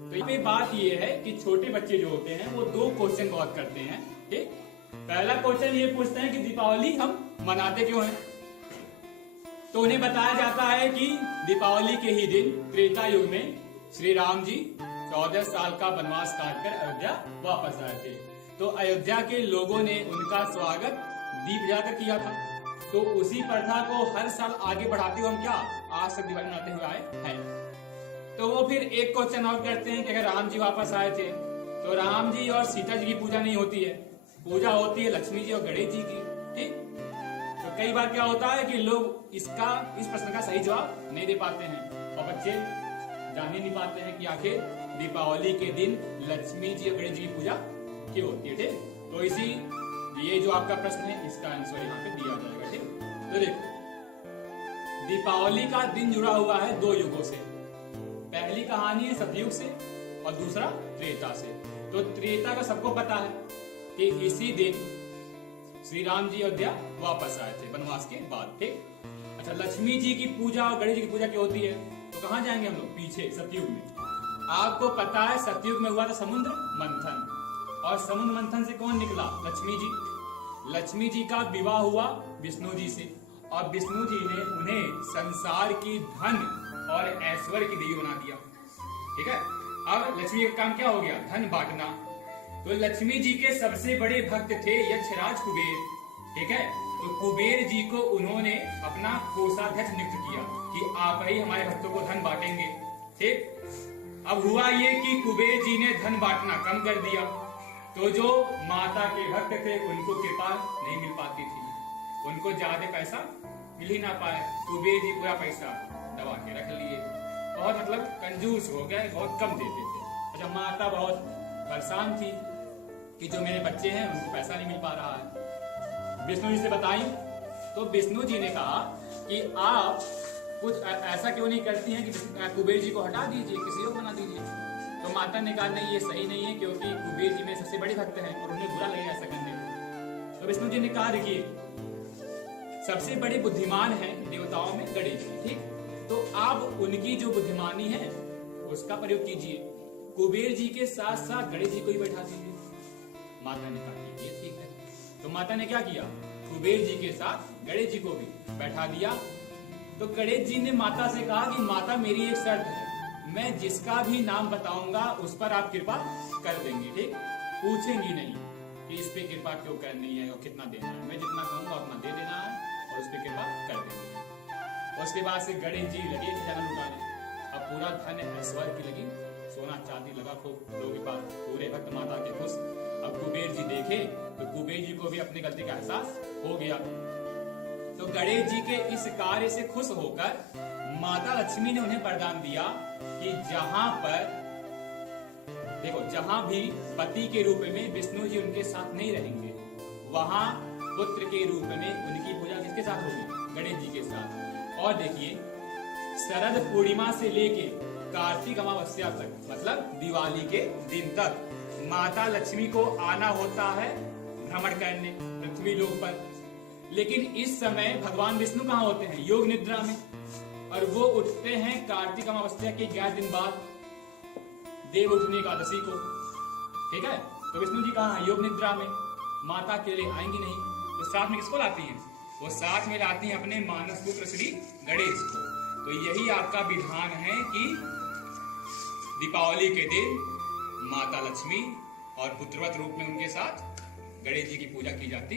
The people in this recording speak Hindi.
तो यहाँ पे बात ये है कि छोटे बच्चे जो होते हैं वो दो क्वेश्चन बहुत करते हैं। ठीक, पहला क्वेश्चन ये पूछते हैं कि दीपावली हम मनाते क्यों हैं। तो उन्हें बताया जाता है कि दीपावली के ही दिन त्रेता युग में श्री राम जी 14 साल का वनवास काटकर अयोध्या वापस आए थे। तो अयोध्या के लोगों ने उनका स्वागत दीप जलाकर किया था। तो उसी प्रथा को हर साल आगे बढ़ाते हुए हम क्या आज तक दिवाली मनाते हुए आए हैं। तो वो फिर एक क्वेश्चन और करते हैं कि अगर राम जी वापस आए थे तो राम जी और सीता जी की पूजा नहीं होती है, पूजा होती है लक्ष्मी जी और गणेश जी की। ठीक, तो कई बार क्या होता है कि लोग इस प्रश्न का सही जवाब नहीं दे पाते हैं और बच्चे जान ही नहीं पाते हैं कि आखिर दीपावली के दिन लक्ष्मी जी और गणेश जी की पूजा क्यों होती है। ठीक, तो इसी ये जो आपका प्रश्न है इसका आंसर यहाँ पे दिया जाएगा। ठीक, तो देखो दीपावली का दिन जुड़ा हुआ है दो युगों से। पहली कहानी है सतयुग से और दूसरा त्रेता से। तो त्रेता का सबको पता है कि इसी दिन श्री राम जी अयोध्या वापस आए थे वनवास के बाद। ठीक, अच्छा लक्ष्मी जी की पूजा और गणेश जी की पूजा क्या होती है तो कहां जाएंगे हम लोग, पीछे सतयुग में। आपको पता है सतयुग में हुआ था समुद्र मंथन, और समुद्र मंथन से कौन निकला, लक्ष्मी जी। लक्ष्मी जी का विवाह हुआ विष्णु जी से और विष्णु जी ने उन्हें संसार की धन और ऐश्वर्य की देवी बना दिया। ठीक है, अब लक्ष्मी का काम क्या हो गया, धन बांटना। तो लक्ष्मी जी के सबसे बड़े भक्त थे यक्षराज कुबेर। ठीक है, तो कुबेर जी को उन्होंने अपना कोषाध्यक्ष नियुक्त किया कि आप ही हमारे भक्तों को धन बांटेंगे। ठीक, अब हुआ ये कि कुबेर जी ने धन बांटना कम कर दिया, तो जो माता के भक्त थे उनको कृपा नहीं मिल पाती थी, उनको ज्यादा पैसा मिल ही ना पाए। कुबेर जी पूरा पैसा दबा के रख लिए, बहुत मतलब कंजूस हो गए, बहुत कम देते थे। अच्छा माता बहुत परेशान थी कि जो मेरे बच्चे हैं उनको पैसा नहीं मिल पा रहा है। विष्णु जी से बताई तो विष्णु जी ने कहा कि आप कुछ ऐसा क्यों नहीं करती हैं कि कुबेर जी को हटा दीजिए, किसी और बना दीजिए। तो माता ने कहा नहीं ये सही नहीं है, क्योंकि कुबेर जी मेरे सबसे बड़े भक्त हैं और उन्हें बुरा लगेगा ऐसा करने में। तो विष्णु जी ने कहा देखिए सबसे बड़े बुद्धिमान हैं देवताओं में गणेश जी। ठीक, तो आप उनकी जो बुद्धिमानी है उसका प्रयोग कीजिए, कुबेर जी के साथ साथ गणेश जी को ही बैठा दीजिए। माता ने कहा ये ठीक है। तो माता ने क्या किया, कुबेर जी के साथ गणेश जी को भी बैठा दिया। तो गणेश जी ने माता से कहा कि माता मेरी एक शर्त है, मैं जिसका भी नाम बताऊंगा उस पर आप कृपा कर देंगे। ठीक, पूछेंगी नहीं कि इस पे कृपा क्यों करनी है और कितना देना है, मैं जितना कहूंगा उतना दे देना है और उस पर कृपा कर देंगे। उसके बाद से गणेश जी लगे खजाना लुटाने, अब पूरा धन ऐश्वर्य की लगी, सोना चांदी लगा खूब लोगों के पास, पूरे भक्त माता के खुश। अब कुबेर जी देखे तो कुबेर जी को भी अपनी गलती का एहसास हो गया। तो गणेश जी के इस कार्य से खुश होकर माता लक्ष्मी ने उन्हें वरदान दिया कि जहां पर देखो जहां भी पति के रूप में विष्णु जी उनके साथ नहीं रहेंगे, वहां पुत्र के रूप में उनकी पूजा किसके साथ होगी, गणेश जी के साथ। और देखिए शरद पूर्णिमा से लेके कार्तिक अमावस्या तक, मतलब दिवाली के दिन तक माता लक्ष्मी को आना होता है भ्रमण करने पृथ्वी लोक पर। लेकिन इस समय भगवान विष्णु कहाँ होते हैं, योग निद्रा में, और वो उठते हैं कार्तिक अमावस्या के 11 दिन बाद देव उठनी एकादशी को। ठीक है, तो विष्णु जी कहाँ, योग निद्रा में, माता के लिए आएंगी नहीं। तो साथ में किसको लाती हैं, वो साथ में लाती हैं अपने मानस पुत्र श्री गणेश को। तो यही आपका विधान है कि दीपावली के दिन माता लक्ष्मी और पुत्रवत रूप में उनके साथ गणेश जी की पूजा की जाती